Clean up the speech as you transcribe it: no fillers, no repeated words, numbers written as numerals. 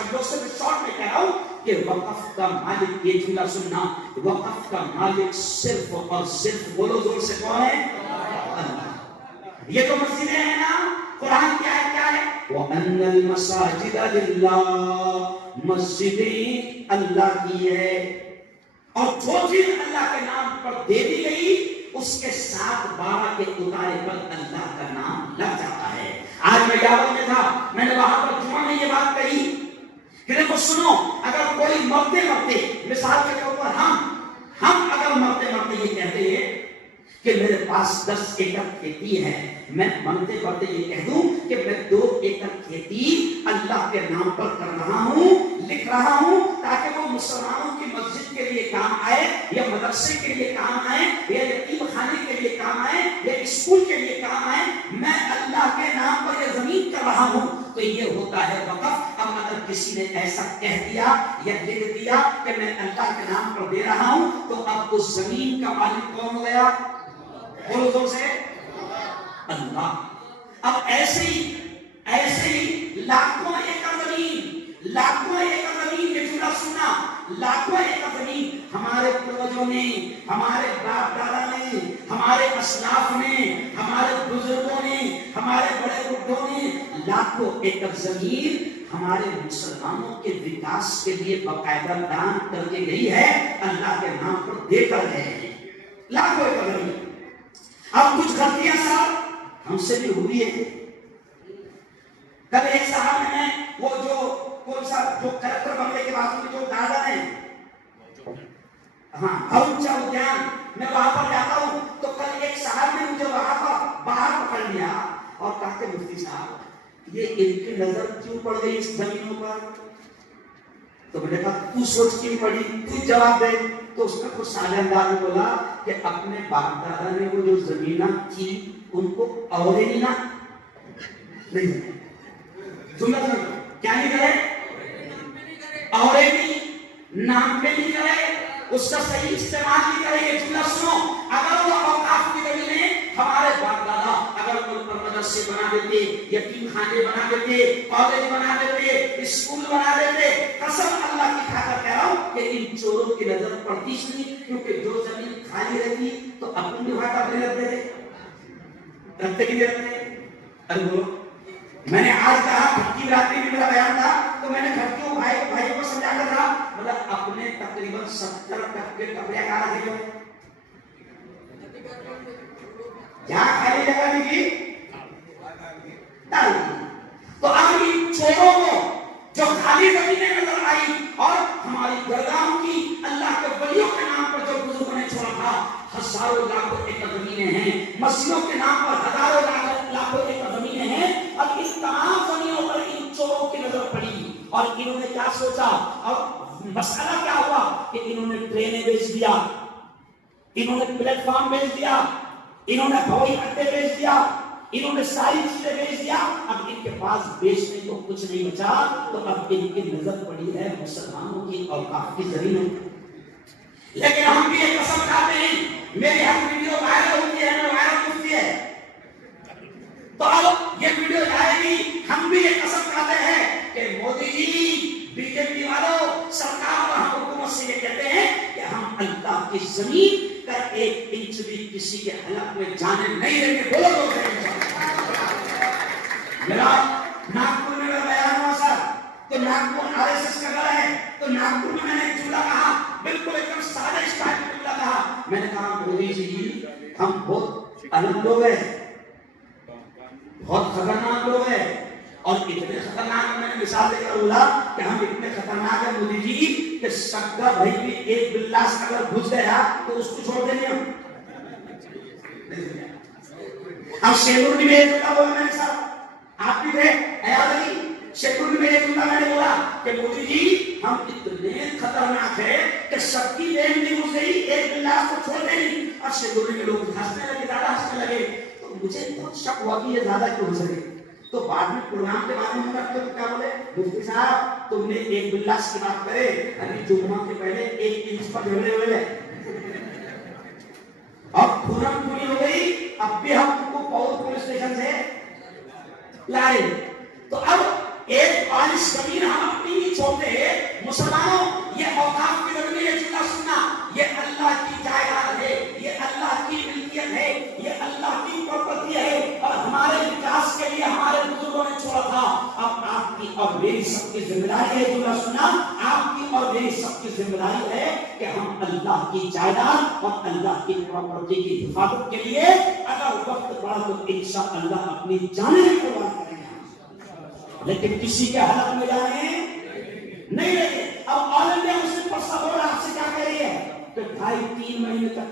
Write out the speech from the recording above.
समझ लो, सिर्फ शॉर्ट में कह रहा हूं कि वक़्फ़ का मालिक, ये जुमला सुनना, वक़्फ़ का मालिक सिर्फ और सिर्फ, बोलो जोर से, कौन है? अल्लाह। ये तो मस्जिदें हैं ना, कुरान की आयत क्या है? वअन्नल मसाजिद लिल्लाह, मस्जिदें अल्लाह की है, और जो चीज अल्लाह के नाम पर दे दी गई उसके साथ 12 के उतारे पर अल्लाह का नाम लग जाता है। आज मैं यावत में था, मैंने वहां पर जुमा में ये बात कही कि देखो सुनो, अगर कोई मरते मरते, मिसाल के तौर पर हम अगर मरते मरते ये कहते हैं कि मेरे पास 10 एकड़ खेती है, मैं मरते मरते ये कह दूं कि मैं 2 एकड़ खेती अल्लाह के नाम पर कर रहा हूं, लिख रहा हूं, ताकि वो मुसलमानों की मस्जिद के लिए काम आए, या मदरसे के लिए काम आए, या यतीम खाने के लिए काम आए, या स्कूल के लिए काम आए, मैं अल्लाह के नाम पर ये जमीन कर रहा हूं, तो ये होता है वक़्फ़। अब अगर किसी ने ऐसा कह दिया या लिख दिया कि मैं अल्लाह के नाम पर दे रहा हूं, तो अब उस जमीन का मालिक कौन हो गया? बोलो जोर से, अल्लाह। अब ऐसे ही लाखों एकड़ जमीन, ये जुमला सुना, लाखों एकड़ जमीन हमारे पूर्वजों ने, हमारे बाप दादा ने, हमारे असलाफ ने, हमारे बुजुर्गों ने, हमारे बड़े बुढ़ों ने, लाखों एकड़ जमीन हमारे मुसलमानों के विकास के लिए बाकायदा दान करके गई है, अल्लाह के नाम पर देकर है, लाखों एकड़ जमीन। अब कुछ गलतियां साहब हमसे भी हुई है। कल एक साहब ने, वो जो कौन सा, जो कलेक्टर बंगले के बाजू में जो गार्डन है, हाँ, हरुचा उद्यान, मैं वहां पर जाता हूं, तो कल एक साहब ने मुझे वहां पर बाहर पकड़ लिया और कहा कि मुफ्ती साहब, ये इनकी नजर क्यों पड़ गई इस जमीनों पर? तो मैंने कहा तू सोच क्यों पड़ी, तू जवाब दे। तो उसका कुछ साले अंदाज में बोला कि अपने बाप दादा ने वो जो जमीना थी उनको अवहेलना नहीं, सुना क्या नहीं करे, अवहेलनी नाम पे नहीं करे, उसका सही इस्तेमाल नहीं करे। ये जुमला सुनो, अगर वो औकाफ की जमीनें हमारे बाप दादा अगर उन पर मदरसे बना देते, यतीम खाने बना देते, कॉलेज बना देते, स्कूल बना देते, कसम अल्लाह की खाकर कह रहा हूं कि इन चोरों की नजर पड़ती नहीं, क्योंकि जो जमीन खाली रहती तो अपन भी वहां अपने रखते कि नहीं रखते? अरे बोलो, मैंने आज कहा खट्टी रात्रि में मेरा बयान था, तो मैंने खट्टियों भाइयों को समझा कर रहा, मतलब अपने तकरीबन 70% कपड़े कहा रखे, जहां खाली जगह नहीं डाल। तो अब इन चोरों को जो खाली जमीनें नजर आई और हमारी दरगाहों की, अल्लाह के वलियों के नाम पर जो बुजुर्गों ने छोड़ा था, हजारों लाखों एकड़ जमीनें हैं, मस्जिदों के नाम पर हजारों लाखों एकड़ जमीनें हैं, अब इस तमाम जमीनों पर इन चोरों की नजर पड़ी और इन्होंने क्या सोचा, और मसला क्या हुआ कि इन्होंने ट्रेनें बेच दिया, इन्होंने प्लेटफॉर्म बेच दिया, इन्होंने हवाई अड्डे बेच दिया, इन्होंने सारी चीजें बेच दिया। अब इनके पास बेचने को कुछ नहीं बचा, तो अब इनकी नजर पड़ी है मुसलमानों की औकाफ की जमीनों। लेकिन हम भी एक कसम खाते हैं, मेरी हर वीडियो वायरल होती है, वायरल होती है, तो अब ये वीडियो आएगी, हम भी एक कसम खाते हैं कि मोदी जी, बीजेपी वालों, सरकार और हम हुकूमत से ये कहते हैं कि हम अल्लाह की जमीन का 1 इंच भी किसी के हलक में जाने नहीं देंगे। बोलो मेरा नागपुर में मेरा बयान हुआ सर, तो नागपुर आरएसएस का गला है, तो नागपुर में मैंने एक जुमला कहा, बिल्कुल एकदम सादे स्टाइल में जुमला कहा। मैंने कहा मोदी जी, हम बहुत अलग लोग हैं, बहुत खतरनाक लोग हैं, और इतने खतरनाक, मैंने मिसाल देकर बोला कि हम इतने खतरनाक है मोदी जी कि शक्कर भाई भी एक बिल्लास अगर घुस गया तो उसको छोड़ देंगे हम। अब शेखुर में एक जुमला बोला मैंने साहब, आप भी थे अयाद अली, शेखुर में एक जुमला मैंने बोला कि मोदी जी हम इतने खतरनाक है कि सबकी लेन नहीं घुस गई, एक बिल्लास को छोड़ देंगे। और शेखुर में लोग हंसने लगे, ज्यादा हंसने लगे, तो मुझे बहुत शक हुआ कि ये ज्यादा क्यों हंस रहे। तो बाद में प्रोग्राम के बारे में क्या बोले, मुफ्ती साहब तुमने एक बिल्लास की बात करे, अभी जुम्मा के पहले 1 इंच पर झगड़े हुए, अब खुरम पूरी हो गई, अब भी हम उनको पौध पुलिस स्टेशन से लाए। तो अब एक 40 जमीन हम अपनी میری سب کی ذمہ داری ہے، جملہ سنا، آپ کی اور میری سب کی ذمہ داری ہے کہ ہم اللہ کی جائیداد اور اللہ کی پراپرٹی کی حفاظت کے لیے اگر وقت پڑا تو انشاءاللہ اپنی جانیں قربان کریں گے، لیکن کسی کے حلق میں جانے نہیں رہے۔ اب عالم مسلم پر سب آپ سے کیا کہہ رہی ہے کہ 2.5-3 مہینے تک